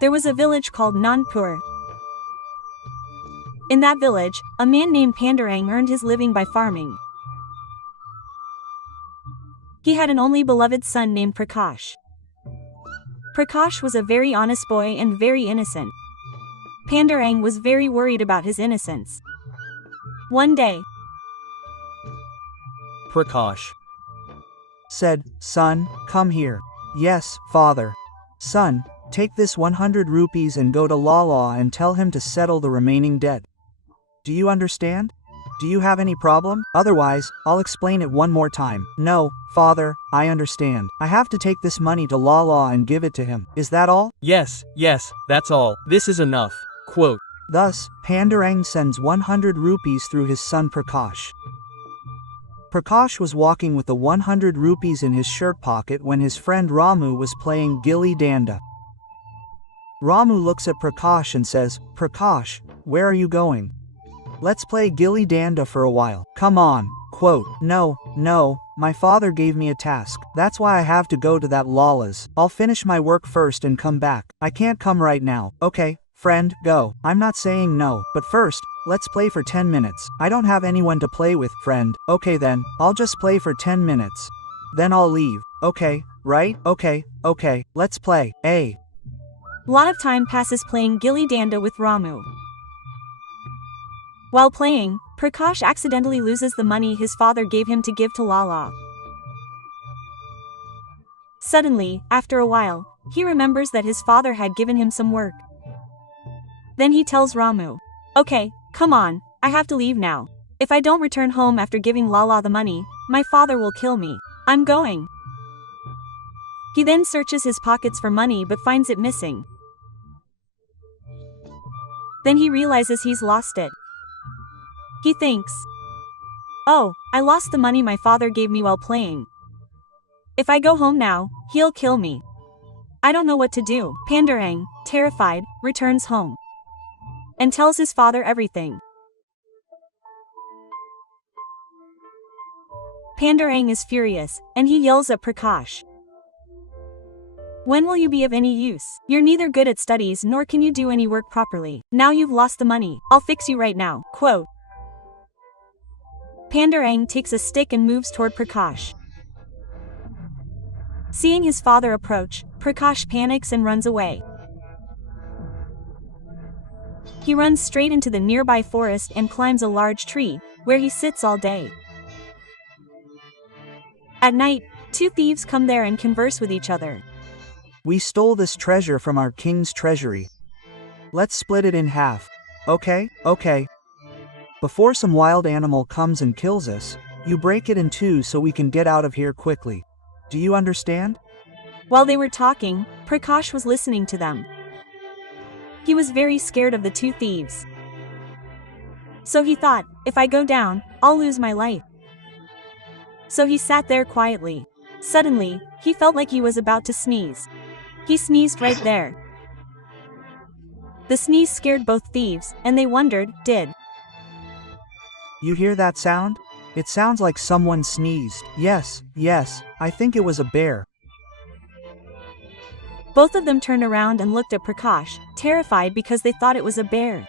There was a village called Nandpur. In that village, a man named Pandurang earned his living by farming. He had an only beloved son named Prakash. Prakash was a very honest boy and very innocent. Pandurang was very worried about his innocence. One day, Prakash said, "Son, come here." "Yes, father." "Son, take this 100 rupees and go to Lala and tell him to settle the remaining debt. Do you understand? Do you have any problem? Otherwise, I'll explain it one more time." "No, father, I understand. I have to take this money to Lala and give it to him. Is that all?" Yes, that's all. This is enough. Quote. Thus, Pandurang sends 100 rupees through his son Prakash. Prakash was walking with the 100 rupees in his shirt pocket when his friend Ramu was playing gilli danda. Ramu looks at Prakash and says, "Prakash, where are you going? Let's play gilli danda for a while. Come on." Quote, No, my father gave me a task. That's why I have to go to that Lala's. I'll finish my work first and come back. I can't come right now." "Okay, friend, go. I'm not saying no, but first, let's play for 10 minutes. I don't have anyone to play with, friend." "Okay then, I'll just play for 10 minutes. Then I'll leave." "Okay, right? Okay, let's play. A lot of time passes playing gilli danda with Ramu. While playing, Prakash accidentally loses the money his father gave him to give to Lala. Suddenly, after a while, he remembers that his father had given him some work. Then he tells Ramu, "Okay, come on, I have to leave now. If I don't return home after giving Lala the money, my father will kill me. I'm going." He then searches his pockets for money but finds it missing. Then he realizes he's lost it. He thinks, "Oh, I lost the money my father gave me while playing. If I go home now, he'll kill me. I don't know what to do." Pandurang, terrified, returns home and tells his father everything. Pandurang is furious, and he yells at Prakash, "When will you be of any use? You're neither good at studies nor can you do any work properly. Now you've lost the money. I'll fix you right now." Quote. Pandurang takes a stick and moves toward Prakash. Seeing his father approach, Prakash panics and runs away. He runs straight into the nearby forest and climbs a large tree, where he sits all day. At night, two thieves come there and converse with each other. "We stole this treasure from our king's treasury. Let's split it in half. Okay? Before some wild animal comes and kills us, you break it in two so we can get out of here quickly. Do you understand?" While they were talking, Prakash was listening to them. He was very scared of the two thieves. So he thought, if I go down, I'll lose my life. So he sat there quietly. Suddenly, he felt like he was about to sneeze. He sneezed right there. The sneeze scared both thieves, and they wondered, did You hear that sound? It sounds like someone sneezed. Yes, I think it was a bear." Both of them turned around and looked at Prakash, terrified because they thought it was a bear.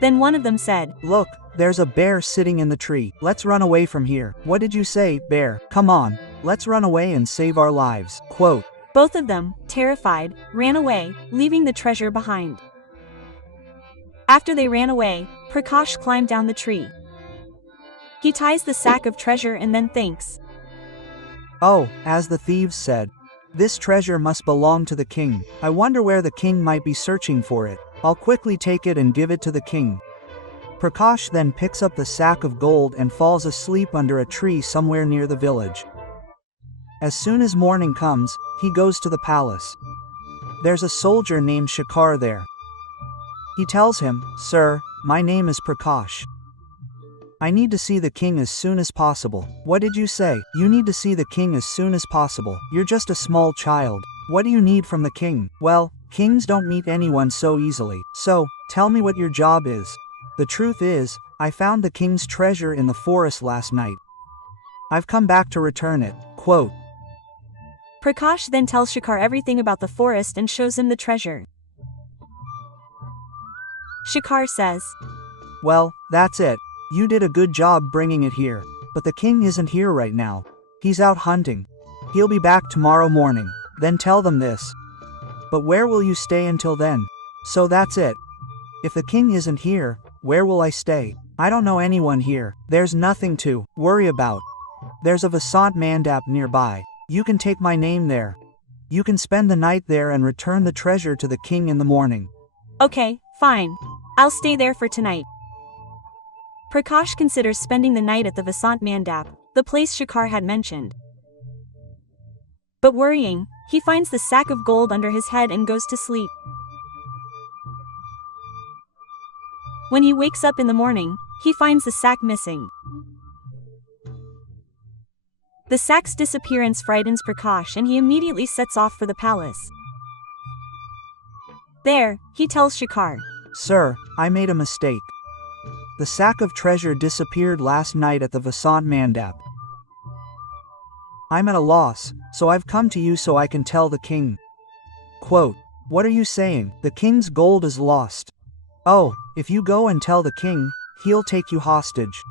Then one of them said, "Look, there's a bear sitting in the tree. Let's run away from here." "What did you say, bear? Come on, let's run away and save our lives." Quote. Both of them, terrified, ran away, leaving the treasure behind. After they ran away, Prakash climbed down the tree. He ties the sack of treasure and then thinks, "Oh, as the thieves said, this treasure must belong to the king. I wonder where the king might be searching for it. I'll quickly take it and give it to the king." Prakash then picks up the sack of gold and falls asleep under a tree somewhere near the village. As soon as morning comes, he goes to the palace. There's a soldier named Shekhar there. He tells him, "Sir, my name is Prakash. I need to see the king as soon as possible." "What did you say? You need to see the king as soon as possible? You're just a small child. What do you need from the king?" "Well, kings don't meet anyone so easily. So, tell me what your job is." "The truth is, I found the king's treasure in the forest last night. I've come back to return it." Quote. Prakash then tells Shekhar everything about the forest and shows him the treasure. Shekhar says, Well, that's it. You did a good job bringing it here. But the king isn't here right now. He's out hunting. He'll be back tomorrow morning. Then tell them this. But where will you stay until then? So that's it. If the king isn't here, where will I stay? I don't know anyone here. There's nothing to worry about. There's a Vasant Mandap nearby. You can take my name there. You can spend the night there and return the treasure to the king in the morning. Okay, fine. I'll stay there for tonight. Prakash considers spending the night at the Vasant Mandap, the place Shekhar had mentioned. But worrying, he finds the sack of gold under his head and goes to sleep. When he wakes up in the morning, he finds the sack missing. The sack's disappearance frightens Prakash and he immediately sets off for the palace. There, he tells Shekhar, Sir, I made a mistake. The sack of treasure disappeared last night at the Vasant Mandap. I'm at a loss, so I've come to you so I can tell the king. Quote, What are you saying? The king's gold is lost. Oh, if you go and tell the king, he'll take you hostage.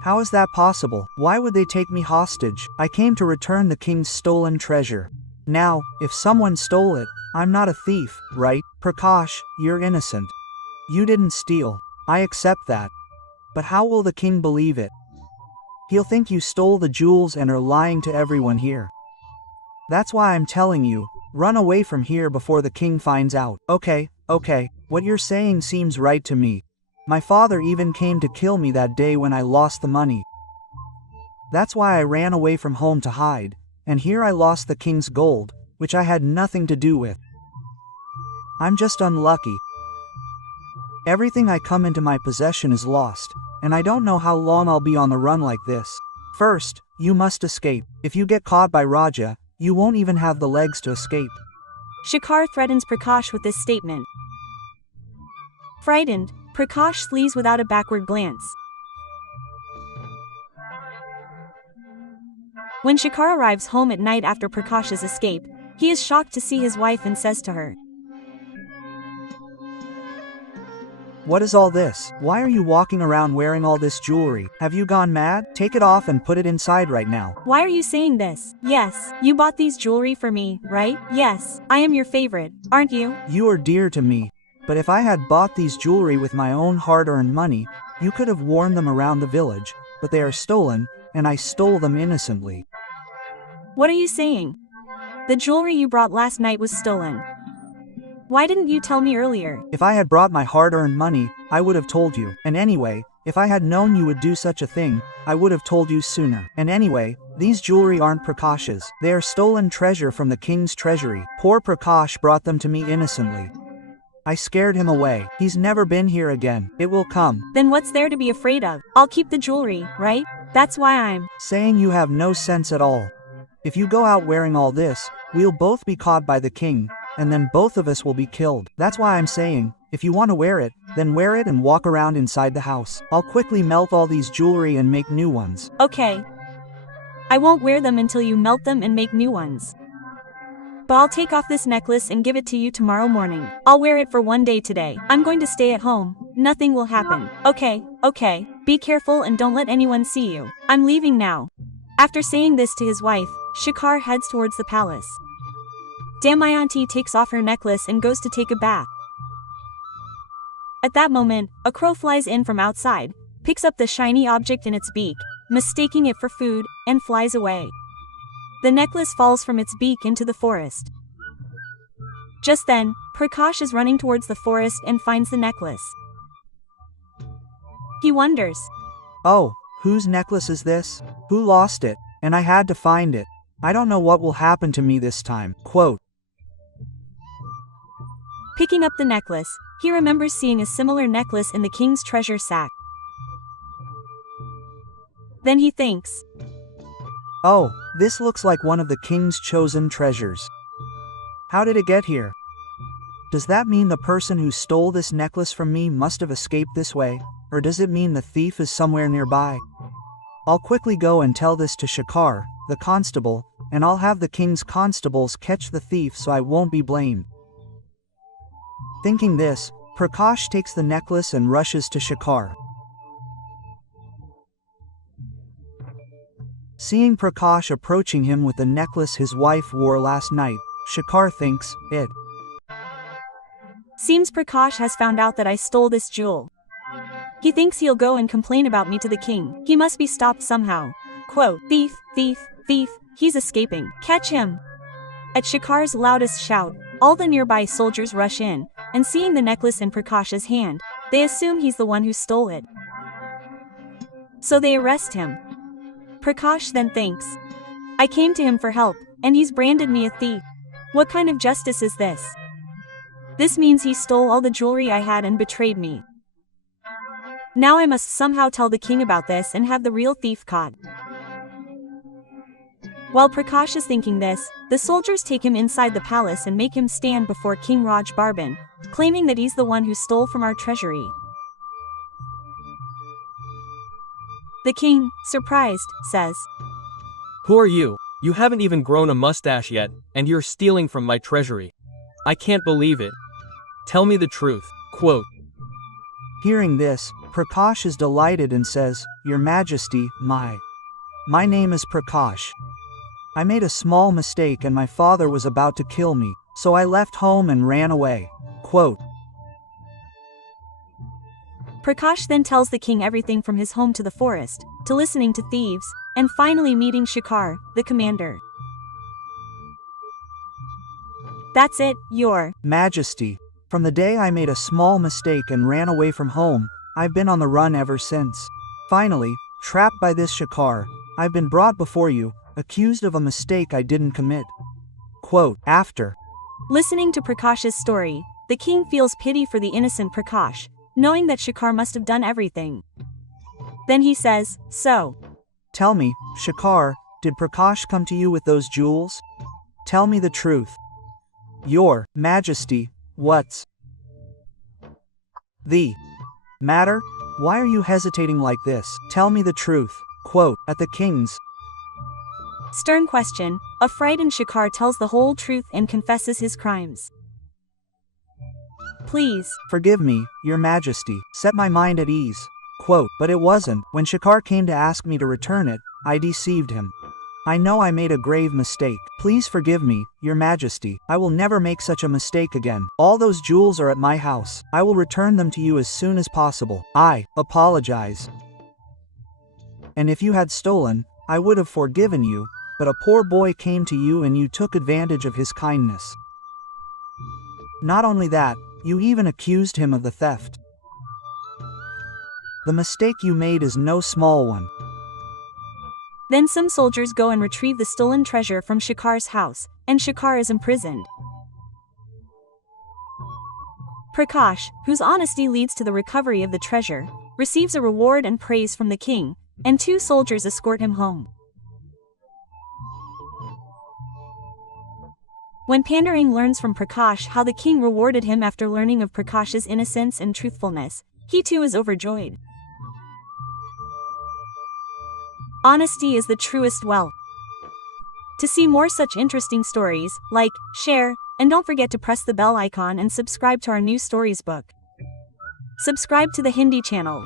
How is that possible? Why would they take me hostage? I came to return the king's stolen treasure. Now, if someone stole it, I'm not a thief, right? Prakash, you're innocent. You didn't steal. I accept that. But how will the king believe it? He'll think you stole the jewels and are lying to everyone here. That's why I'm telling you, run away from here before the king finds out. Okay, what you're saying seems right to me. My father even came to kill me that day when I lost the money. That's why I ran away from home to hide, and here I lost the king's gold, which I had nothing to do with. I'm just unlucky. Everything I come into my possession is lost, and I don't know how long I'll be on the run like this. First, you must escape. If you get caught by Raja, you won't even have the legs to escape. Shekhar threatens Prakash with this statement. Frightened, Prakash flees without a backward glance. When Shekhar arrives home at night after Prakash's escape, he is shocked to see his wife and says to her, What is all this? Why are you walking around wearing all this jewelry? Have you gone mad? Take it off and put it inside right now. Why are you saying this? Yes, you bought these jewelry for me, right? Yes, I am your favorite, aren't you? You are dear to me, but if I had bought these jewelry with my own hard-earned money, you could have worn them around the village, but they are stolen, and I stole them innocently. What are you saying? The jewelry you brought last night was stolen. Why didn't you tell me earlier? If I had brought my hard-earned money, I would have told you. And anyway, if I had known you would do such a thing, I would have told you sooner. And anyway, these jewelry aren't Prakash's. They are stolen treasure from the king's treasury. Poor Prakash brought them to me innocently. I scared him away. He's never been here again. It will come. Then what's there to be afraid of? I'll keep the jewelry, right? That's why I'm saying you have no sense at all. If you go out wearing all this, we'll both be caught by the king, and then both of us will be killed. That's why I'm saying, if you want to wear it, then wear it and walk around inside the house. I'll quickly melt all these jewelry and make new ones. Okay. I won't wear them until you melt them and make new ones. But I'll take off this necklace and give it to you tomorrow morning. I'll wear it for one day today. I'm going to stay at home. Nothing will happen. Okay. Be careful and don't let anyone see you. I'm leaving now. After saying this to his wife, Shekhar heads towards the palace. Damayanti takes off her necklace and goes to take a bath. At that moment, a crow flies in from outside, picks up the shiny object in its beak, mistaking it for food, and flies away. The necklace falls from its beak into the forest. Just then, Prakash is running towards the forest and finds the necklace. He wonders, Oh, whose necklace is this? Who lost it? And I had to find it. I don't know what will happen to me this time. Quote. Picking up the necklace, he remembers seeing a similar necklace in the king's treasure sack. Then he thinks, Oh, this looks like one of the king's chosen treasures. How did it get here? Does that mean the person who stole this necklace from me must have escaped this way, or does it mean the thief is somewhere nearby? I'll quickly go and tell this to Shekhar, the constable, and I'll have the king's constables catch the thief so I won't be blamed. Thinking this, Prakash takes the necklace and rushes to Shekhar. Seeing Prakash approaching him with the necklace his wife wore last night, Shekhar thinks, it seems Prakash has found out that I stole this jewel. He thinks he'll go and complain about me to the king. He must be stopped somehow. Quote, thief, thief, thief, he's escaping. Catch him. At Shekhar's loudest shout, all the nearby soldiers rush in, and seeing the necklace in Prakash's hand, they assume he's the one who stole it. So they arrest him. Prakash then thinks, I came to him for help, and he's branded me a thief. What kind of justice is this? This means he stole all the jewelry I had and betrayed me. Now I must somehow tell the king about this and have the real thief caught. While Prakash is thinking this, the soldiers take him inside the palace and make him stand before King Raj Barban, claiming that he's the one who stole from our treasury. The king, surprised, says, Who are you? You haven't even grown a mustache yet, and you're stealing from my treasury. I can't believe it. Tell me the truth. Quote. Hearing this, Prakash is delighted and says, Your Majesty, my name is Prakash. I made a small mistake and my father was about to kill me, so I left home and ran away. Quote. Prakash then tells the king everything from his home to the forest, to listening to thieves, and finally meeting Shekhar, the commander. That's it, Your Majesty. From the day I made a small mistake and ran away from home, I've been on the run ever since. Finally, trapped by this Shekhar, I've been brought before you, accused of a mistake I didn't commit. Quote, after listening to Prakash's story, the king feels pity for the innocent Prakash, knowing that Shekhar must have done everything. Then he says, So, tell me, Shekhar, did Prakash come to you with those jewels? Tell me the truth. Your Majesty, what's the matter? Why are you hesitating like this? Tell me the truth. Quote, at the king's stern question, a frightened Shekhar tells the whole truth and confesses his crimes. Please, forgive me, Your Majesty, set my mind at ease. Quote, but it wasn't. When Shekhar came to ask me to return it, I deceived him. I know I made a grave mistake. Please forgive me, Your Majesty. I will never make such a mistake again. All those jewels are at my house. I will return them to you as soon as possible. I apologize. And if you had stolen, I would have forgiven you, but a poor boy came to you and you took advantage of his kindness. Not only that, you even accused him of the theft. The mistake you made is no small one. Then some soldiers go and retrieve the stolen treasure from Shekhar's house, and Shekhar is imprisoned. Prakash, whose honesty leads to the recovery of the treasure, receives a reward and praise from the king, and 2 soldiers escort him home. When Pandurang learns from Prakash how the king rewarded him after learning of Prakash's innocence and truthfulness, he too is overjoyed. Honesty is the truest wealth. To see more such interesting stories, like, share, and don't forget to press the bell icon and subscribe to our new stories book. Subscribe to the Hindi channel.